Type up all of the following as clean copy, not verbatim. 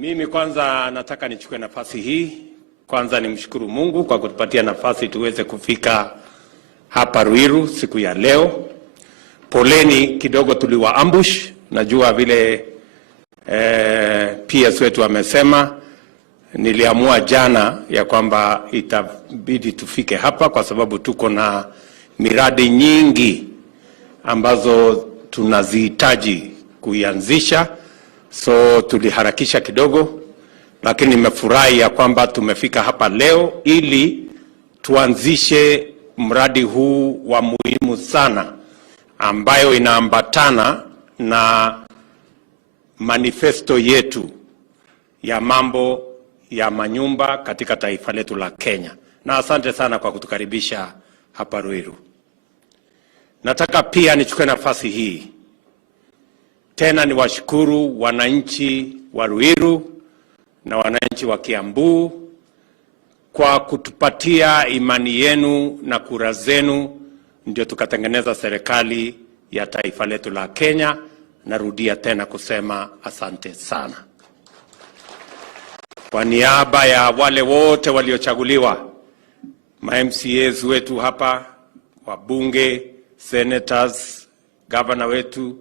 Mimi kwanza nataka nichukue nafasi hii. Kwanza nimshukuru Mungu kwa kutupatia nafasi tuweze kufika hapa Ruiru siku ya leo. Poleni kidogo tuliwa ambush. Najua vile PS wetu amesema, niliamua jana ya kwamba itabidi tufike hapa kwa sababu tuko na miradi nyingi ambazo tunazihitaji kuianzisha. So tuliharakisha kidogo, lakini nimefurahi ya kwamba tumefika hapa leo ili tuanzishe mradi huu wa muhimu sana ambayo inaambatana na manifesto yetu ya mambo ya manyumba katika taifa letu la Kenya. Na asante sana kwa kutukaribisha hapa Ruiru. Nataka pia nichukue nafasi hii tena niwashukuru wananchi wa Ruiru na wananchi wa Kiambu kwa kutupatia imani yenu na kura zenu, ndio tukatengeneza serikali ya taifa letu la Kenya. Narudia tena kusema asante sana. Kwa niaba ya wale wote waliochaguliwa, ma-MCAs wetu hapa, wabunge, senators, governor wetu,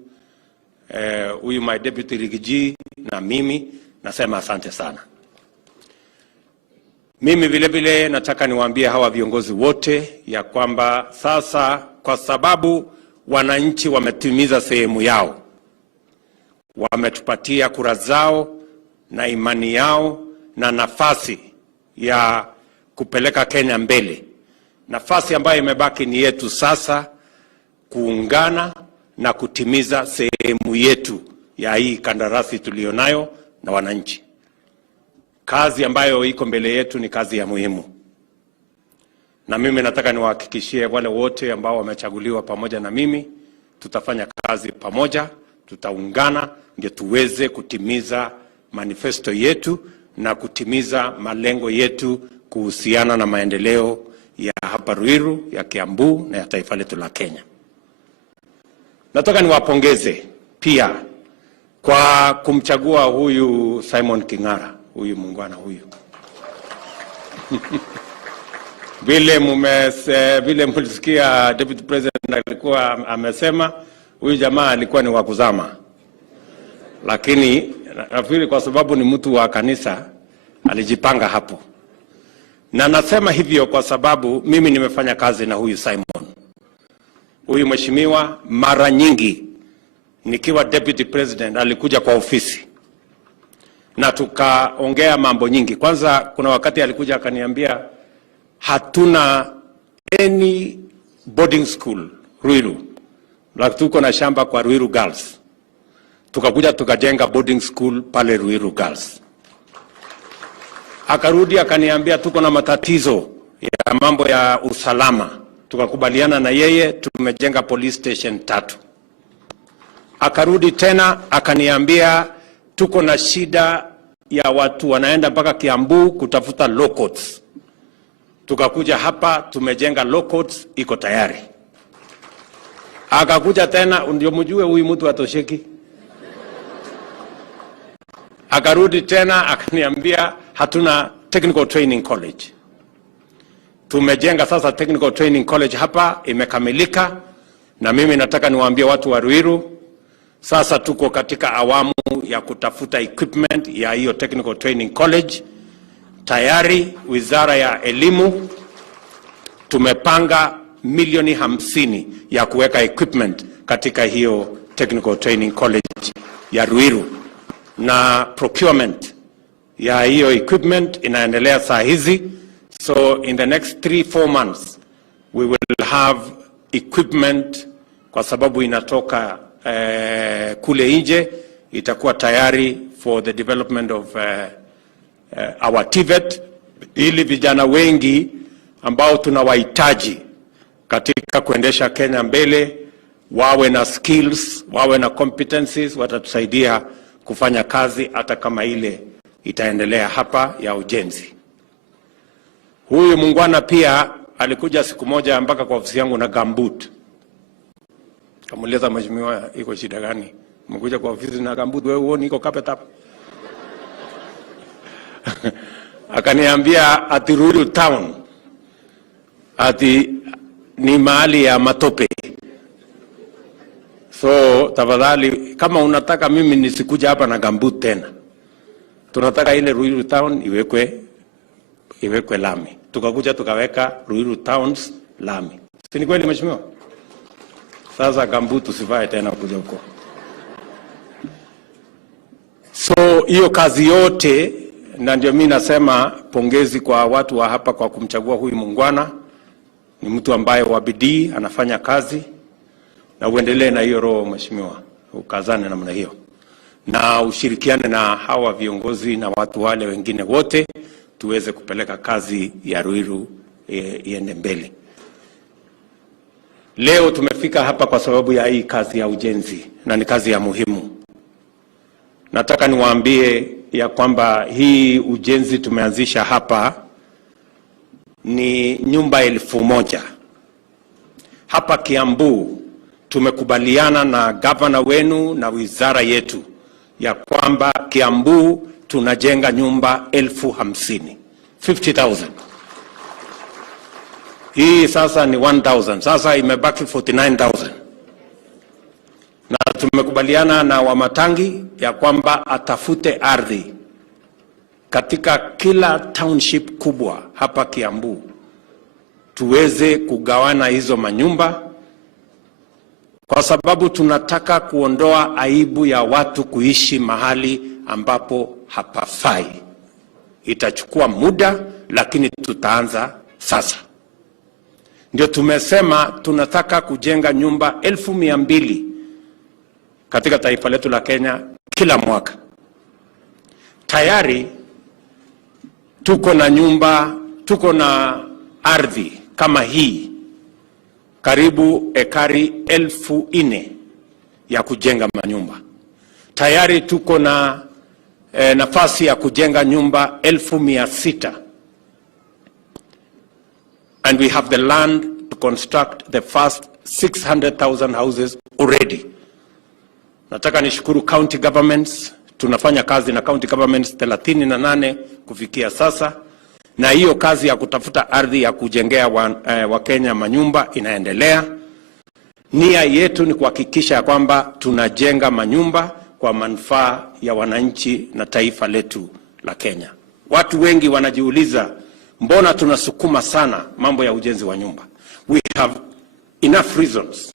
huyu my deputy Rigathi na mimi, nasema asante sana. Mimi vile vile nataka niwaambie hawa viongozi wote ya kwamba sasa, kwa sababu wananchi wametimiza sehemu yao, wametupatia kura zao na imani yao na nafasi ya kupeleka Kenya mbele. Nafasi ambayo imebaki ni yetu sasa kuungana na kutimiza sehemu yetu ya hii kandarasi tulionayo na wananchi. Kazi ambayo iko mbele yetu ni kazi ya muhimu. Na mimi nataka niwahakikishie wale wote ambao wamechaguliwa pamoja na mimi, tutafanya kazi pamoja, tutaungana ndio tuweze kutimiza manifesto yetu na kutimiza malengo yetu kuhusiana na maendeleo ya hapa Ruiru, ya Kiambu na ya taifa letu la Kenya. Nataka niwapongeze pia kwa kumchagua huyu Simon King'ara, huyu muungwana huyu. Vile mlisikia Deputy President alikuwa amesema, huyu jamaa alikuwa ni wakuzama. Lakini nafikiri kwa sababu ni mtu wa kanisa alijipanga hapo. Na nasema hivyo kwa sababu mimi nimefanya kazi na huyu Simon. Huyu mheshimiwa mara nyingi nikiwa Deputy President alikuja kwa ofisi na tukaongea mambo nyingi. Kwanza kuna wakati alikuja akaniambia hatuna any boarding school Ruiru, lakini tuko na shamba kwa Ruiru Girls. Tukakuja tukajenga boarding school pale Ruiru Girls. Akarudi akaniambia tuko na matatizo ya mambo ya usalama. Tukakubaliana na yeye, tumejenga police station 3. Akarudi tena akaniambia tuko na shida ya watu wanaenda mpaka Kiambu kutafuta law courts. Tukakuja hapa tumejenga law courts, iko tayari. Akakuja tena, ndio mjue huyu mtu atosheki. Akarudi tena akaniambia hatuna technical training college. Tumejenga sasa technical training college hapa, imekamilika. Na mimi nataka niwaambie watu wa Ruiru, sasa tuko katika awamu ya kutafuta equipment ya hiyo technical training college. Tayari wizara ya elimu tumepanga milioni 50 ya kuweka equipment katika hiyo technical training college ya Ruiru. Na procurement ya hiyo equipment inaendelea saa hizi. So in the next 3-4 months we will have equipment, kwa sababu inatoka kule nje, itakuwa tayari for the development of our TVET, ili vijana wengi ambao tunawahitaji katika kuendesha Kenya mbele wawe na skills, wawe na competencies, watatusaidia kufanya kazi hata kama ile itaendelea hapa ya ujenzi. Huyu muungwana pia alikuja siku moja mpaka kwa ofisi yangu na gambut. Kamuuliza, mheshimiwa, iko shida gani? Mkuja kwa ofisi na gambut, wewe uone iko carpet hapa? akaniambia ati Ruiru town ati ni mahali ya matope. So tafadhali, kama unataka mimi nisikuja hapa na gambut tena, tunataka ile Ruiru town iwekwe lami. Tukakuja tukaweka Ruiru towns lami. Si ni kweli mheshimiwa? Sasa gambut usivae tena kuja huko. So hiyo kazi yote, na ndio mimi nasema pongezi kwa watu wa hapa kwa kumchagua huyu muungwana. Ni mtu ambaye wa bidii, anafanya kazi, na uendelee na hiyo roho mheshimiwa, ukazane namna hiyo, na ushirikiane na hawa viongozi na watu wale wengine wote, tuweze kupeleka kazi ya Ruiru iende mbele. Leo tumefika hapa kwa sababu ya hii kazi ya ujenzi, na ni kazi ya muhimu. Nataka niwaambie ya kwamba hii ujenzi tumeanzisha hapa ni nyumba 1000. Hapa Kiambu tumekubaliana na gavana wenu na wizara yetu ya kwamba Kiambu tunajenga nyumba 50,000. 50,000. Hii sasa ni 1,000. Sasa imebaki 49,000. Na tumekubaliana na Wamatangi ya kwamba atafute ardhi katika kila township kubwa hapa Kiambu, tuweze kugawana hizo manyumba, kwa sababu tunataka kuondoa aibu ya watu kuishi mahali ambapo hapafai. Itachukua muda, lakini tutaanza sasa. Ndio tumesema tunataka kujenga nyumba 200,000 katika taifa letu la Kenya kila mwaka. Tayari tuko na ardhi kama hii karibu ekari 4,000 ya kujenga manyumba. Tayari tuko na nafasi ya kujenga nyumba 600,000, and we have the land to construct the first 600,000 houses already. Nataka nishukuru county governments. Tunafanya kazi na county governments 38 kufikia sasa, na hiyo kazi ya kutafuta ardhi ya kujengea wa Kenya manyumba inaendelea. Nia yetu ni kuhakikisha kwamba tunajenga manyumba kwa manufaa ya wananchi na taifa letu la Kenya. Watu wengi wanajiuliza mbona tunasukuma sana mambo ya ujenzi wa nyumba. We have enough reasons.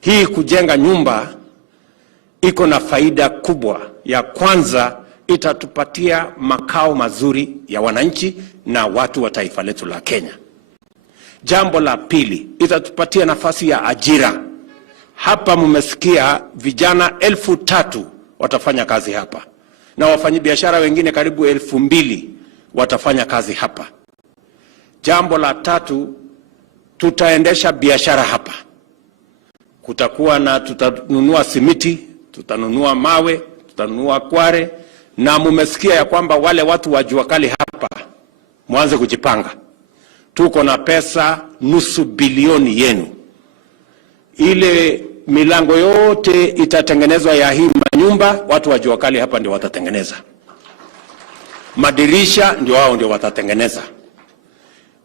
Hii kujenga nyumba iko na faida kubwa. Ya kwanza, itatupatia makao mazuri ya wananchi na watu wa taifa letu la Kenya. Jambo la pili, itatupatia nafasi ya ajira. Hapa mmesikia vijana 3,000 watafanya kazi hapa, na wafanyabiashara wengine karibu 2,000 watafanya kazi hapa. Jambo la tatu, tutaendesha biashara hapa. Tutanunua simiti, tutanunua mawe, tutanunua kware, na mmesikia ya kwamba wale watu wa jua kali hapa mwanze kujipanga. Tuko na pesa nusu bilioni yenu. Ile milango yote itatengenezwa ya hii manyumba, watu wa jua kali hapa ndio watatengeneza. Madirisha ndio watatengeneza.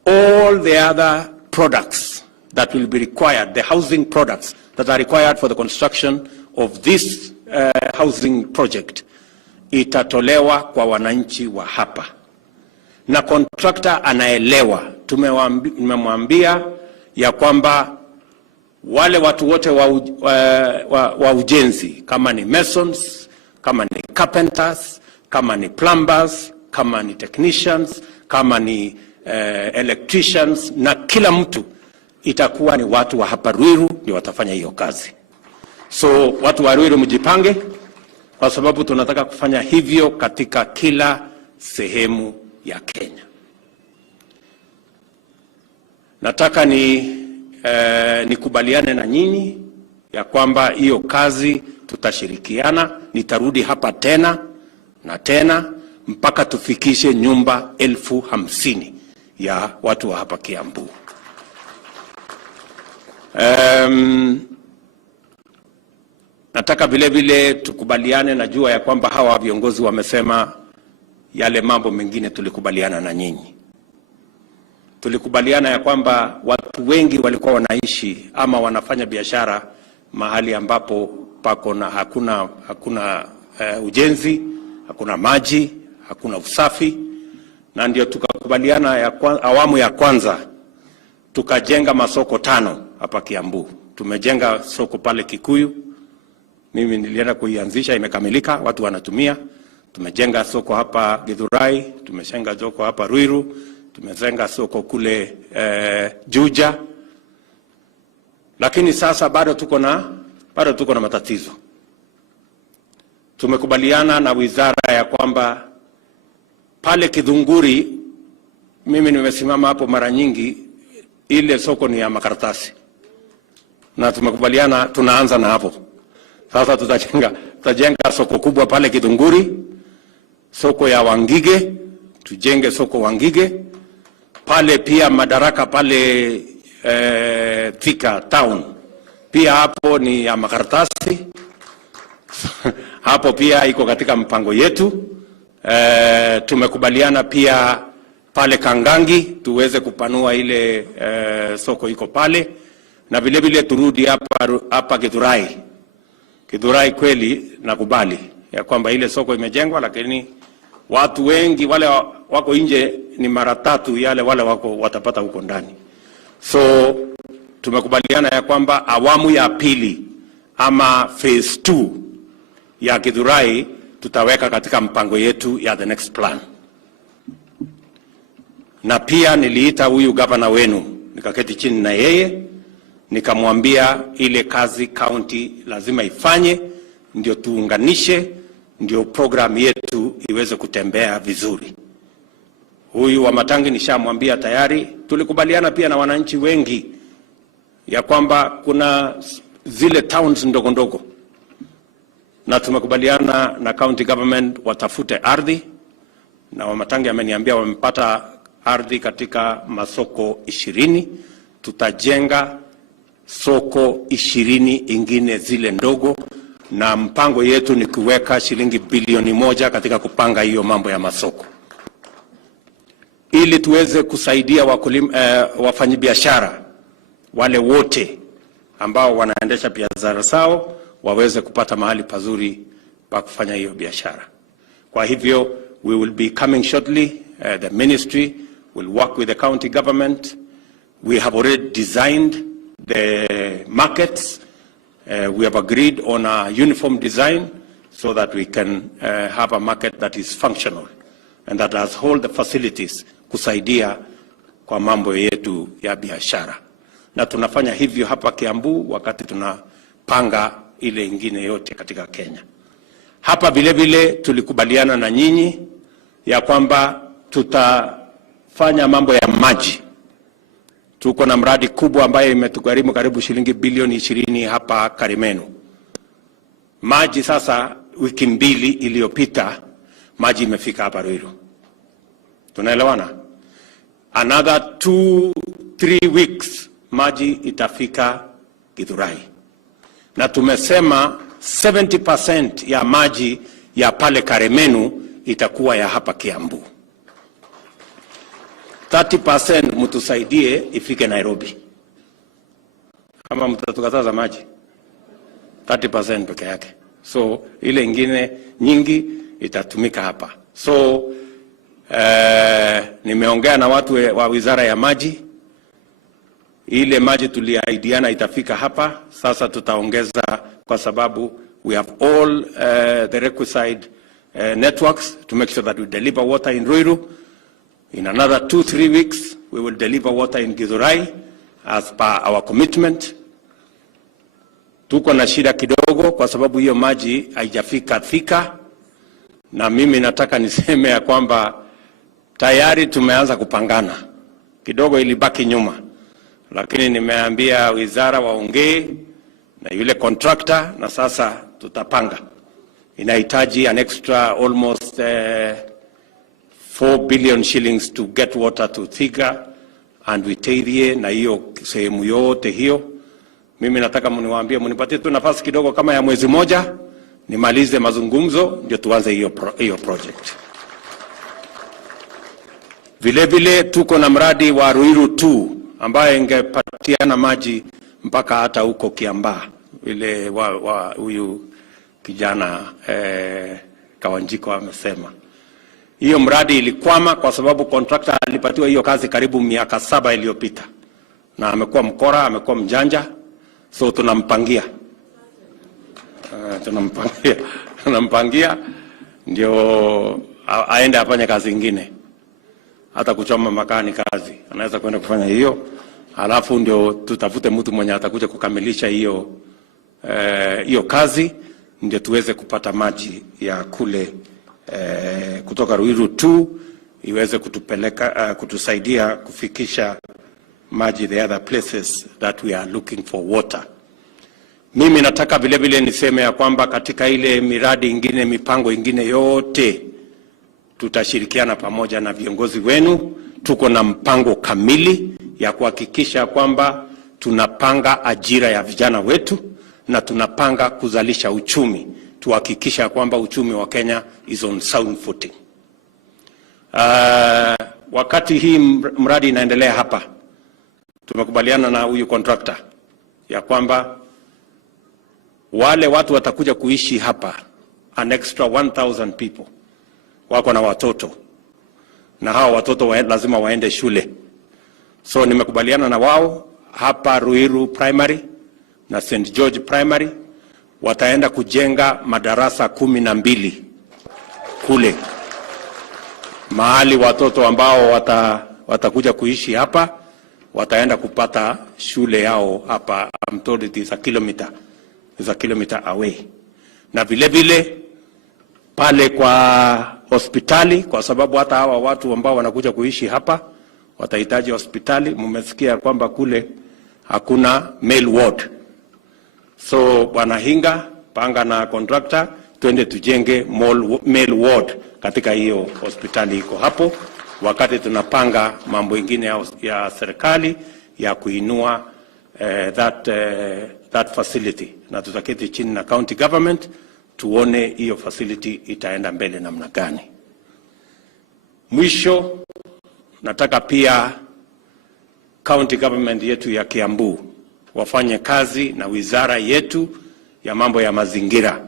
All the other products that will be required, the housing products that are required for the construction of this housing project, itatolewa kwa wananchi wa hapa. Na contractor anaelewa. Tumemwambia ya kwamba wale watu wote wa ujenzi, kama ni masons, kama ni carpenters, kama ni plumbers, kama ni technicians, kama ni electricians, na kila mtu itakuwa ni watu wa hapa Ruiru ndio watafanya hiyo kazi. So watu wa Ruiru mjipange, kwa sababu tunataka kufanya hivyo katika kila sehemu ya Kenya. Nataka nikubaliane na nyinyi ya kwamba hiyo kazi tutashirikiana. Nitarudi hapa tena na tena mpaka tufikishe nyumba 50,000 ya watu wa hapa Kiambu. Nataka vile vile tukubaliane, najua ya kwamba hawa viongozi wamesema yale mambo mengine tulikubaliana na nyinyi. Tulikubaliana ya kwamba watu wengi walikuwa wanaishi ama wanafanya biashara mahali ambapo pako na hakuna ujenzi, hakuna maji, hakuna usafi, na ndio tukakubaliana awamu ya kwanza tukajenga masoko 5 hapa Kiambu. Tumejenga soko pale Kikuyu, mimi nilienda kuianzisha, imekamilika, watu wanatumia. Tumejenga soko hapa Githurai, tumejenga soko hapa Ruiru, tumejenga soko kule Juja. Lakini sasa bado tuko na matatizo. Tumekubaliana na wizara ya kwamba pale Kidhunguri, mimi nimesimama hapo mara nyingi, ile soko ni ya makaratasi. Na tumekubaliana tunaanza na hapo. Sasa tutajenga soko kubwa pale Kidhunguri, soko ya Wangige, tujenge soko Wangige. Pale pia Madaraka pale Thika Town, pia hapo ni ya makaratasi. Hapo pia iko katika mpango yetu. Tumekubaliana pia pale Kangangi tuweze kupanua ile soko iko pale, na vile vile turudi hapa Githurai. Githurai kweli nakubali ya kwamba ile soko imejengwa, lakini watu wengi wale wako nje ni mara 3 yale wale wako watapata huko ndani. So tumekubaliana ya kwamba awamu ya pili ama phase 2 ya Githurai tutaweka katika mpango yetu ya the next plan. Na pia niliita huyu gavana wenu, nikaketi chini na yeye, nikamwambia ile kazi county lazima ifanye, ndio tuunganishe, ndio program yetu iweze kutembea vizuri. Huyu wa Matangi nishamwambia tayari. Tulikubaliana pia na wananchi wengi ya kwamba kuna zile towns ndogo ndogo, na tumekubaliana na county government watafute ardhi, na wa Matangi ameniambia wamepata ardhi katika masoko 20. Tutajenga soko 20 ingine zile ndogo, na mpango yetu ni kuweka shilingi bilioni 1 katika kupanga hiyo mambo ya masoko, ili tuweze kusaidia wafanyabiashara wale wote ambao wanaendesha biashara zao waweze kupata mahali pazuri pa kufanya hiyo biashara. Kwa hivyo we will be coming shortly. The ministry will work with the county government. We have already designed the markets. We have agreed on a uniform design so that we can have a market that is functional and that has all the facilities kusaidia kwa mambo yetu ya biashara. Na tunafanya hivyo hapa Kiambu wakati tunapanga ile ingine yote katika Kenya. Hapa vile vile tulikubaliana na nyinyi ya kwamba tutafanya mambo ya maji. Tuko na mradi kubwa ambaye imetugharimu karibu shilingi bilioni 20 hapa Karimenu. Maji sasa wiki 2 iliyopita maji imefika hapa Ruiru. Tunaelewana? Another 2-3 weeks maji itafika Githurai. Na tumesema 70% ya maji ya pale Karimenu itakuwa ya hapa Kiambu. 30% mtusaidie ifike Nairobi. Kama mtatukataza maji 30% peke yake. So ile ingine nyingi itatumika hapa. So nimeongea na watu wa wizara ya maji. Ile maji tuliahidiana itafika hapa. Sasa tutaongeza kwa sababu we have all the requisite networks to make sure that we deliver water in Ruiru. In another 2-3 weeks, we will deliver water in Githurai as per our commitment. Tuko na shida kidogo kwa sababu hiyo maji haijafika Thika, na mimi nataka niseme ya kwamba tayari tumeanza kupangana. Kidogo ilibaki nyuma, lakini nimeambia wizara waongee na yule contractor, na sasa tutapanga. Inahitaji an extra almost 4 billion shillings to get water to Thika and Witerie na hiyo sehemu yote hiyo. Mimi nataka mniwaambie, mnipatie tu nafasi kidogo kama ya mwezi moja nimalize mazungumzo ndio tuanze hiyo project. Vile vile tuko na mradi wa Ruiru 2 ambaye ingepatiana maji mpaka hata huko Kiambaa, vile huyu kijana Kawanjiko amesema. Hiyo mradi ilikwama kwa sababu contractor alipatiwa hiyo kazi karibu miaka 7 iliyopita, na amekuwa mkora, amekuwa mjanja, so tunampangia tunampangia ndio aende afanye kazi nyingine. Hata kuchoma makani kazi anaweza kwenda kufanya hiyo, alafu ndio tutafute mtu mwenye atakuja kukamilisha hiyo kazi, ndio tuweze kupata maji ya kule kutoka Ruiru 2 iweze kutupeleka kutusaidia kufikisha maji the other places that we are looking for water. Mimi nataka vile vile niseme ya kwamba katika ile miradi ingine, mipango ingine yote, tutashirikiana pamoja na viongozi wenu. Tuko na mpango kamili ya kuhakikisha kwamba tunapanga ajira ya vijana wetu na tunapanga kuzalisha uchumi, tuhakikisha kwamba uchumi wa Kenya is on sound footing. Wakati hii mradi inaendelea hapa, tumekubaliana na huyu contractor ya kwamba wale watu watakuja kuishi hapa, an extra 1,000 people wako na watoto, na hao watoto lazima waende shule. So nimekubaliana na wao hapa Ruiru Primary na St. George Primary wataenda kujenga madarasa 12 kule, mahali watoto ambao watakuja kuishi hapa wataenda kupata shule yao hapa. I'm told it is a kilometer away. Na vile vile pale kwa hospitali, kwa sababu hata hawa watu ambao wanakuja kuishi hapa watahitaji hospitali. Mmesikia kwamba kule hakuna male ward. So Bwana Hinga, panga na contractor, twende tujenge male ward katika hiyo hospitali iko hapo, wakati tunapanga mambo ingine ya serikali ya kuinua that facility, na tutaketi chini na county government tuone hiyo facility itaenda mbele namna gani. Mwisho, nataka pia county government yetu ya Kiambu wafanye kazi na wizara yetu ya mambo ya mazingira.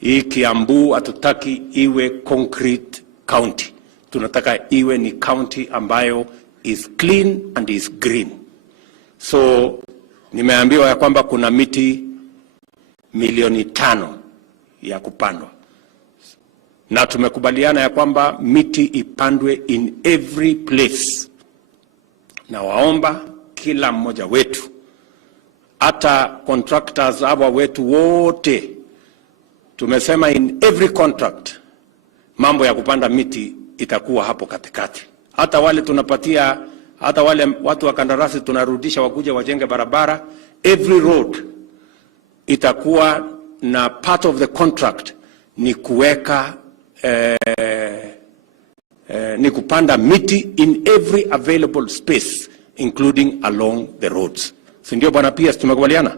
Hii Kiambu hatutaki iwe concrete county. Tunataka iwe ni county ambayo is clean and is green. So nimeambiwa ya kwamba kuna miti milioni 5 ya kupandwa, na tumekubaliana ya kwamba miti ipandwe in every place. Na waomba kila mmoja wetu, hata contractors hawa wetu wote, tumesema in every contract mambo ya kupanda miti itakuwa hapo katikati. Hata wale tunapatia, hata wale watu wa kandarasi tunarudisha wakuja wajenge barabara, every road itakuwa na part of the contract ni kuweka ni kupanda miti in every available space including along the roads. Si ndio bwana? PS tumekubaliana.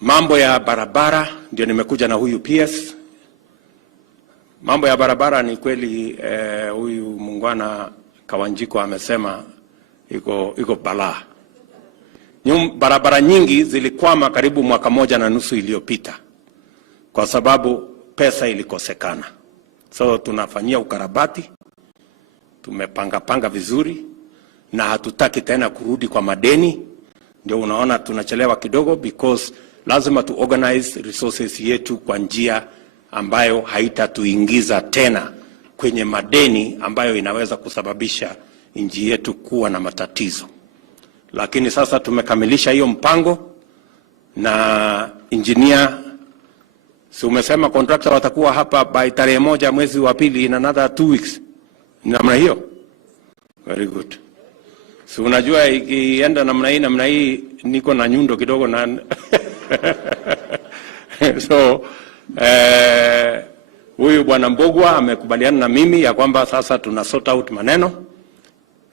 Mambo ya barabara ndio nimekuja na huyu PS. Mambo ya barabara ni kweli huyu mungwana Kawanjiko amesema iko balaa. Barabara nyingi zilikwama karibu mwaka 1.5 iliyopita kwa sababu pesa ilikosekana. So tunafanyia ukarabati, tumepanga vizuri, na hatutaki tena kurudi kwa madeni. Ndio unaona tunachelewa kidogo, because lazima tu organize resources yetu kwa njia ambayo haitatuingiza tena kwenye madeni ambayo inaweza kusababisha nchi yetu kuwa na matatizo. Lakini sasa tumekamilisha hiyo mpango, na engineer, si umesema contractor watakuwa hapa by tarehe 1 mwezi wa pili, in another 2 weeks. Namna hiyo? Very good. Si unajua ikienda namna hii niko na nyundo kidogo na so huyu bwana Mbogwa amekubaliana na mimi ya kwamba sasa tuna sort out maneno.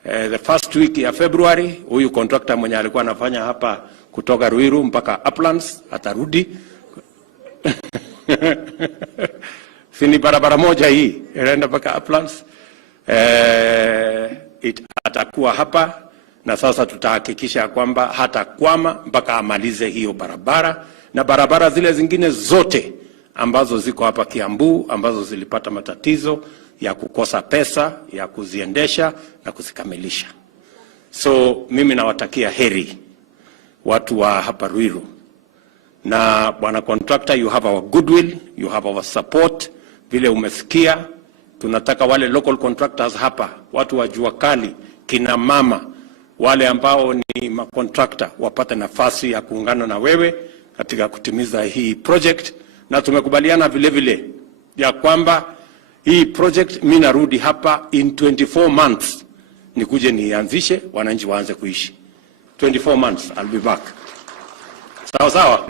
The first week ya February, huyu contractor mwenye alikuwa anafanya hapa kutoka Ruiru mpaka Uplands atarudi. Sini barabara moja hii inaenda mpaka Uplands. Atakuwa hapa na sasa tutahakikisha kwamba hatakwama mpaka amalize hiyo barabara na barabara zile zingine zote ambazo ziko hapa Kiambu ambazo zilipata matatizo ya kukosa pesa ya kuziendesha na kuzikamilisha. So mimi nawatakia heri watu wa hapa Ruiru. Na bwana contractor, you have our goodwill, you have our support. Vile umesikia, tunataka wale local contractors hapa, watu wa jua kali, kina mama, wale ambao ni macontractor wapate nafasi ya kuungana na wewe katika kutimiza hii project. Na tumekubaliana vile vile ya kwamba hii project mimi narudi hapa in 24 months. Nikuje nianzishe, wananchi waanze kuishi. 24 months I'll be back. Sawa sawa.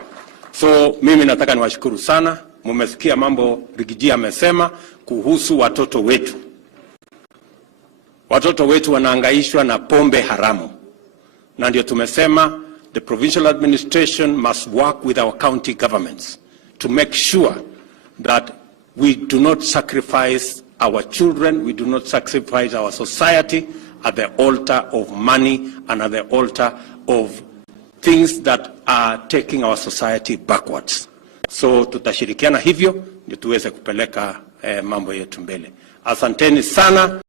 So mimi nataka niwashukuru sana. Mmesikia mambo Rigiji amesema kuhusu watoto wetu. Watoto wetu wanahangaishwa na pombe haramu. Na ndio tumesema the provincial administration must work with our county governments to make sure that we do not sacrifice our children, we do not sacrifice our society at the altar of money and at the altar of things that are taking our society backwards. So tutashirikiana hivyo ndio tuweze kupeleka mambo yetu mbele. Asanteni sana.